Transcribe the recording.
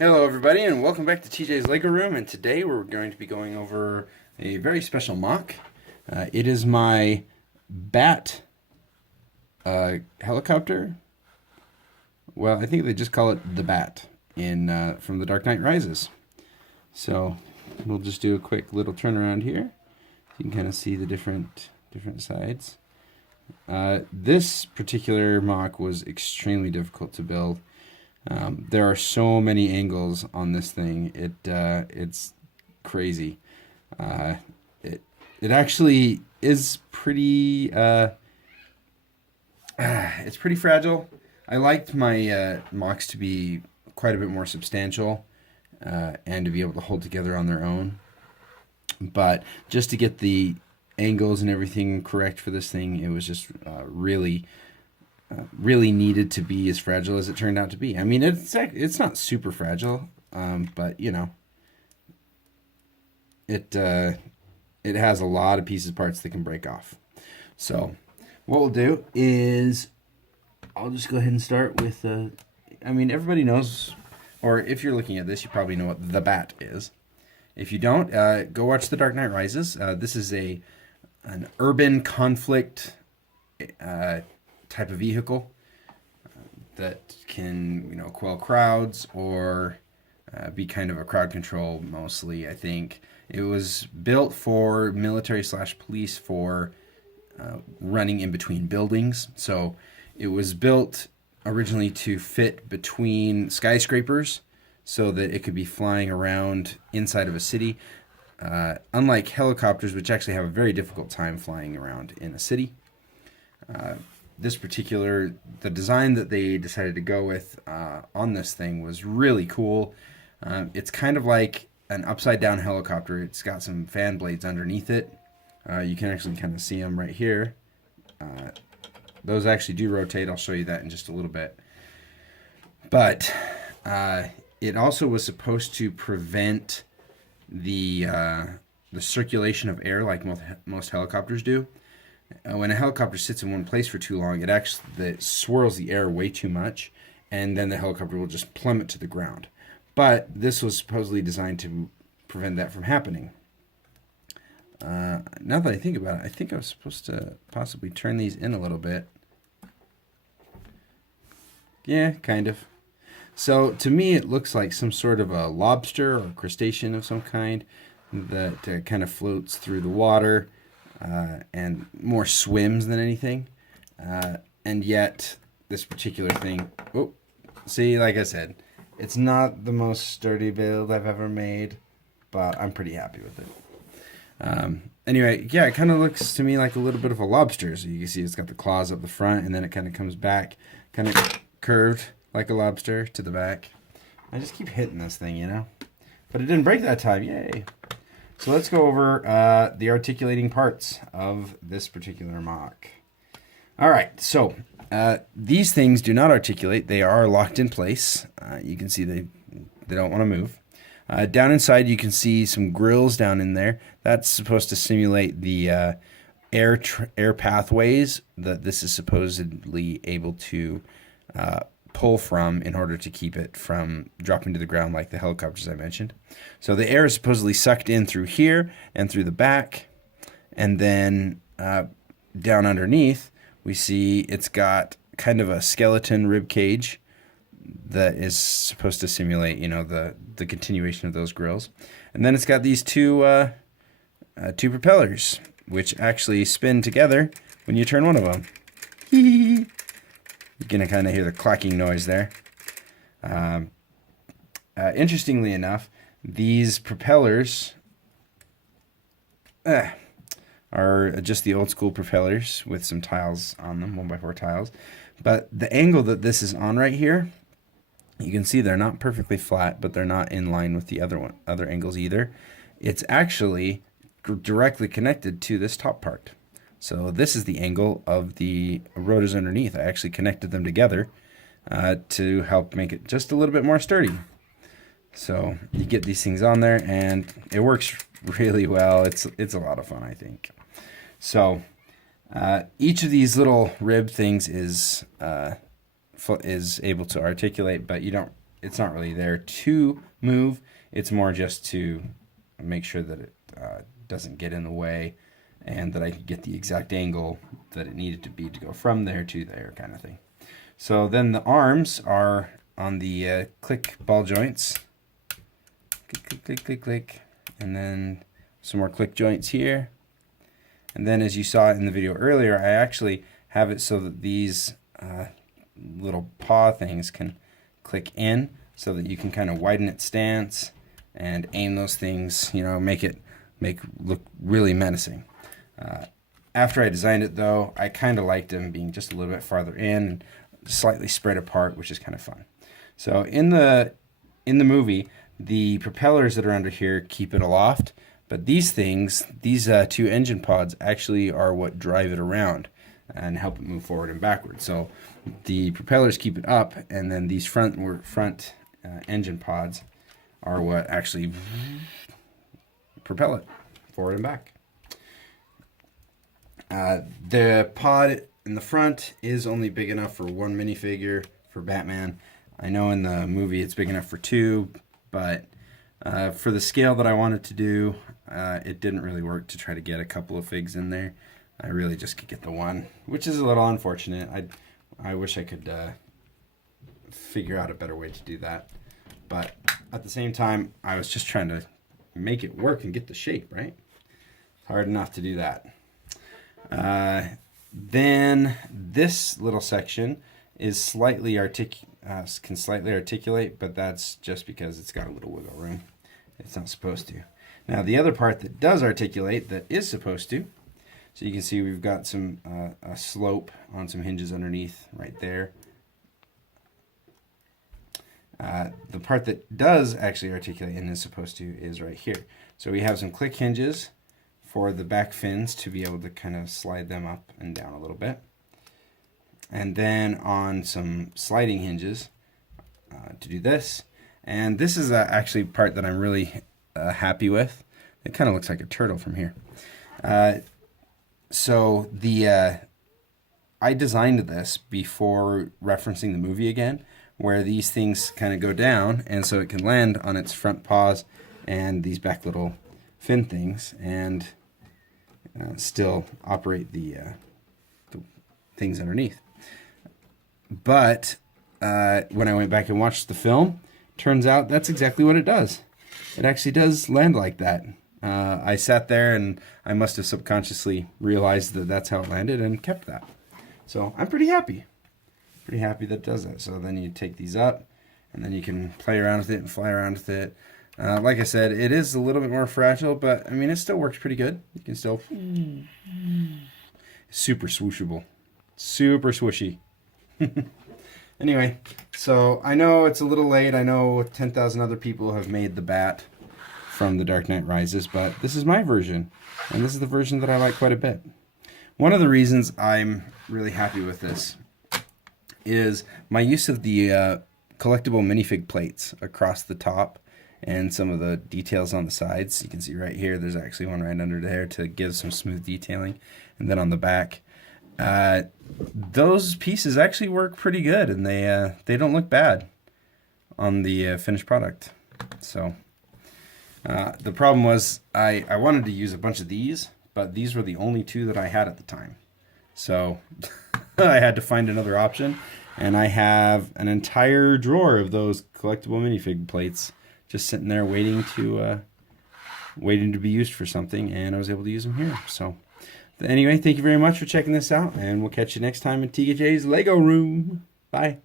Hello everybody and welcome back to TJ's Lego Room, and today we're going to be going over a very special MOC. It is my Bat helicopter. Well, I think they just call it the Bat in from The Dark Knight Rises. So we'll just do a quick little turnaround here. You can kind of see the different sides. This particular MOC was extremely difficult to build. There are so many angles on this thing. It's crazy. It actually is pretty. It's pretty fragile. I liked my MOCs to be quite a bit more substantial and to be able to hold together on their own. But just to get the angles and everything correct for this thing, it was just really needed to be as fragile as it turned out to be. I mean, it's not super fragile, but you know, it has a lot of pieces parts that can break off. So what we'll do is I'll just go ahead and start with. I mean, everybody knows, or if you're looking at this, you probably know what the Bat is. If you don't, go watch The Dark Knight Rises. This is an urban conflict type of vehicle that can, quell crowds or be kind of a crowd control mostly. I think it was built for military/police for running in between buildings. So it was built originally to fit between skyscrapers so that it could be flying around inside of a city. Unlike helicopters, which actually have a very difficult time flying around in a city. The design that they decided to go with on this thing was really cool. It's kind of like an upside down helicopter. It's got some fan blades underneath it. You can actually kind of see them right here. Those actually do rotate. I'll show you that in just a little bit. But it also was supposed to prevent the circulation of air like most helicopters do. When a helicopter sits in one place for too long, it swirls the air way too much, and then the helicopter will just plummet to the ground. But this was supposedly designed to prevent that from happening. Now that I think about it, I think I was supposed to possibly turn these in a little bit. Yeah, kind of. So to me, it looks like some sort of a lobster or crustacean of some kind that kind of floats through the water. And more swims than anything. And yet, this particular thing... Oh, see, like I said, it's not the most sturdy build I've ever made, but I'm pretty happy with it. Anyway, yeah, it kind of looks to me like a little bit of a lobster. So you can see it's got the claws up the front, and then it kind of comes back, kind of curved like a lobster to the back. I just keep hitting this thing, But it didn't break that time, yay! So let's go over the articulating parts of this particular MOC. All right, so these things do not articulate. They are locked in place. You can see they don't want to move. Down inside, you can see some grills down in there. That's supposed to simulate the air pathways that this is supposedly able to pull from in order to keep it from dropping to the ground like the helicopters I mentioned. So the air is supposedly sucked in through here and through the back, and then down underneath we see it's got kind of a skeleton rib cage that is supposed to simulate the continuation of those grills, and then it's got these two propellers which actually spin together when you turn one of them. You're going to kind of hear the clacking noise there. Interestingly enough, these propellers are just the old school propellers with some tiles on them, 1x4 tiles. But the angle that this is on right here, you can see they're not perfectly flat, but they're not in line with the other angles either. It's actually directly connected to this top part. So this is the angle of the rotors underneath. I actually connected them together to help make it just a little bit more sturdy. So you get these things on there, and it works really well. It's a lot of fun, I think. So each of these little rib things is able to articulate, but you don't it's not really there to move. It's more just to make sure that it doesn't get in the way, and that I could get the exact angle that it needed to be to go from there to there, kind of thing. So then the arms are on the click ball joints. Click, click, click, click, click. And then some more click joints here. And then, as you saw in the video earlier, I actually have it so that these little paw things can click in, so that you can kind of widen its stance and aim those things, you know, make look really menacing. After I designed it, though, I kind of liked them being just a little bit farther in, and slightly spread apart, which is kind of fun. So in the movie, the propellers that are under here keep it aloft, but these things, these two engine pods, actually are what drive it around and help it move forward and backward. So the propellers keep it up, and then these front engine pods are what actually propel it forward and back. The pod in the front is only big enough for one minifigure for Batman. I know in the movie it's big enough for two, but for the scale that I wanted to do, it didn't really work to try to get a couple of figs in there. I really just could get the one, which is a little unfortunate. I wish I could figure out a better way to do that. But at the same time, I was just trying to make it work and get the shape, right? Hard enough to do that. Then this little section is slightly can slightly articulate, but that's just because it's got a little wiggle room. It's not supposed to. Now the other part that does articulate, that is supposed to, so you can see we've got some a slope on some hinges underneath right there. The part that does actually articulate and is supposed to is right here. So we have some click hinges for the back fins to be able to kind of slide them up and down a little bit. And then on some sliding hinges to do this. And this is actually part that I'm really happy with. It kind of looks like a turtle from here. So I designed this before referencing the movie again, where these things kind of go down, and so it can land on its front paws and these back little fin things, and still operate the things underneath. But when I went back and watched the film, turns out that's exactly what it does. It actually does land like that. I sat there and I must have subconsciously realized that that's how it landed and kept that. So I'm pretty happy. Pretty happy that it does that. So then you take these up, and then you can play around with it and fly around with it. Like I said, it is a little bit more fragile, but I mean, it still works pretty good. You can still... Super swooshable. Super swooshy. Anyway, so I know it's a little late. I know 10,000 other people have made the Bat from The Dark Knight Rises, but this is my version, and this is the version that I like quite a bit. One of the reasons I'm really happy with this is my use of the collectible minifig plates across the top and some of the details on the sides. You can see right here, there's actually one right under there to give some smooth detailing. And then on the back, those pieces actually work pretty good, and they don't look bad on the finished product. So the problem was I wanted to use a bunch of these, but these were the only two that I had at the time. So I had to find another option, and I have an entire drawer of those collectible minifig plates just sitting there waiting to be used for something, and I was able to use them here. So anyway, thank you very much for checking this out, and we'll catch you next time in TKJ's Lego Room. Bye.